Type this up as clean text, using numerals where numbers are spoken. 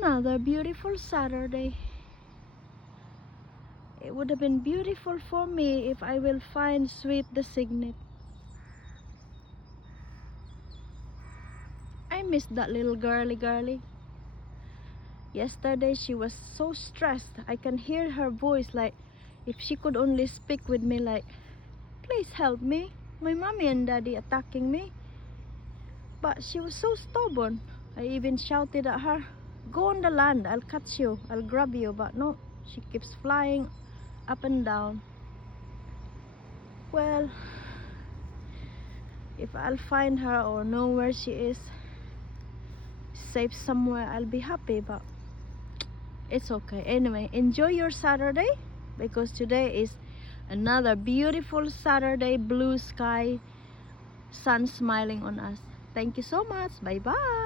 Another beautiful Saturday. It would have been beautiful for me if I will find Sweet the Cygnet. I miss that little girly. Yesterday she was so stressed. I can hear her voice like if she could only speak with me like, please help me. My mommy and daddy attacking me. But she was so stubborn. I even shouted at her, go on the land, I'll catch you, I'll grab you. But no, she keeps flying up and down. Well, if I'll find her or know where she is, safe somewhere, I'll be happy. But it's okay. Anyway, enjoy your Saturday, because today is another beautiful Saturday, blue sky, sun smiling on us. Thank you so much. Bye bye.